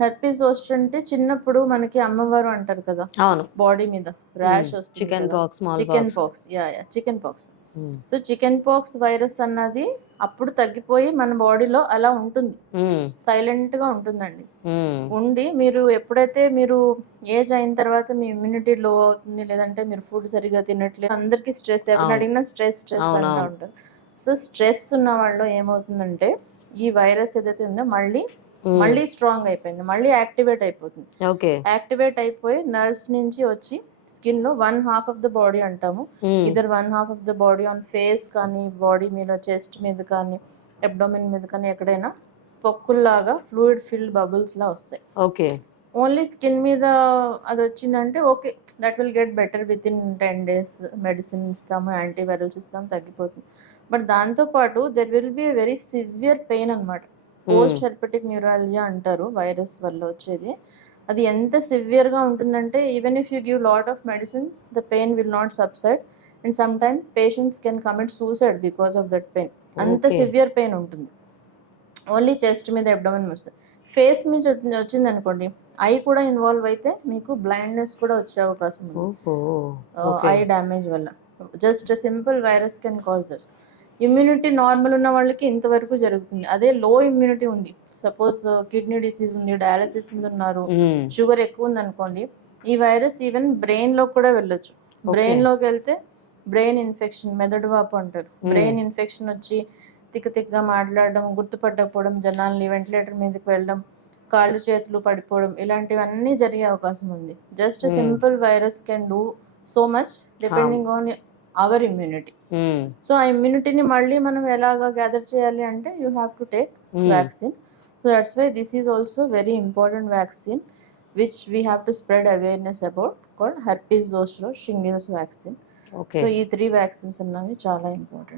Herpes zoster అంటే చిన్నప్పుడు మనకి అమ్మవారు అంటారు కదా, అవును. బాడీ మీద ర్యాష్ వస్తుంది చికెన్ కదా. Pox, small chicken pox. Pox, chicken pox. So chicken pox virus అన్నది అప్పుడు తగ్గిపోయి మన బాడీలో అలా ఉంటుంది, సైలెంట్ గా ఉంటుందండి. ఉండి మీరు ఎప్పుడైతే మీరు ఏజ్ అయిన తర్వాత మీ ఇమ్యూనిటీ లో అవుతుంది, లేదంటే మీరు ఫుడ్ సరిగా తినట్లేదు, అందరికి స్ట్రెస్, ఎవరిని అడిగినా స్ట్రెస్ స్ట్రెస్ అంటూ ఉంటారు. సో స్ట్రెస్ ఉన్న వాళ్ళు ఏమవుతుందంటే ఈ వైరస్ ఏదైతే ఉందో మళ్ళీ స్ట్రాంగ్ అయిపోయింది, మళ్ళీ యాక్టివేట్ అయిపోతుంది. యాక్టివేట్ అయిపోయి నర్వ్స్ నుంచి వచ్చి స్కిన్ లో 1/2 ఆఫ్ ద బాడీ అంటాము, either 1/2 of the body on face కానీ, బాడీ మీద చెస్ట్ మీద కానీ, అబ్డోమెన్ మీద కానీ ఎక్కడైనా పొక్కుల్లాగా ఫ్లూయిడ్ ఫిల్డ్ బబుల్స్ లా వస్తాయి. ఓన్లీ స్కిన్ మీద అది వచ్చిందంటే okay, that will get better with in 10 days. Medicine ఇస్తాము, యాంటీవైరల్స్ ఇస్తాము, తగ్గిపోతుంది. బట్ దాంతోపాటు there will be very severe pain అనమాట. పోస్ట్ హెర్పెటిక్ న్యూరాలజీ అంటారు వైరస్ వల్ల వచ్చేది. అది ఎంత సివియర్గా ఉంటుందంటే even if you give lot of medicines the pain will not subside, and some time patients can commit suicide because of that pain. అంత severe pain ఉంటుంది. ఓన్లీ చెస్ట్ మీద, అబ్డోమెన్ మీద. ఫేస్ మీద వచ్చింది అనుకోండి, ఐ కూడా ఇన్వాల్వ్ అయితే మీకు బ్లైండ్నెస్ కూడా వచ్చే అవకాశం ఉంది ఐ డ్యామేజ్ వల్ల. Just simple virus can cause that. Immunity normal ఉన్న వాళ్ళకి ఇంతవరకు జరుగుతుంది. అదే లో ఇమ్యూనిటీ ఉంది, సపోజ్ కిడ్నీ డిసీజ్ ఉంది, డయాలసిస్ మీద ఉన్నారు, షుగర్ ఎక్కువ ఉంది అనుకోండి, ఈ వైరస్ ఈవెన్ బ్రెయిన్ లో కూడా వెళ్ళొచ్చు. బ్రెయిన్ లోకి వెళ్తే బ్రెయిన్ ఇన్ఫెక్షన్, మెదడు వాపు అంటారు, బ్రెయిన్ ఇన్ఫెక్షన్ వచ్చి తిక్కగా మాట్లాడడం, గుర్తుపట్టకపోవడం, జనాల్ని వెంటిలేటర్ మీదకి వెళ్ళడం, కాళ్ళు చేతులు పడిపోవడం, ఇలాంటివన్నీ జరిగే అవకాశం ఉంది. Just simple virus can do so much depending on our immunity. So ఆ ఇమ్యూనిటీని మళ్ళీ మనం ఎలాగా గ్యాదర్ చేయాలి అంటే you have to take vaccine. So that's why this is also very important vaccine which we have to spread awareness about, called herpes zoster, shingles vaccine. So ఈ 3 vaccines అన్నవి చాలా ఇంపార్టెంట్.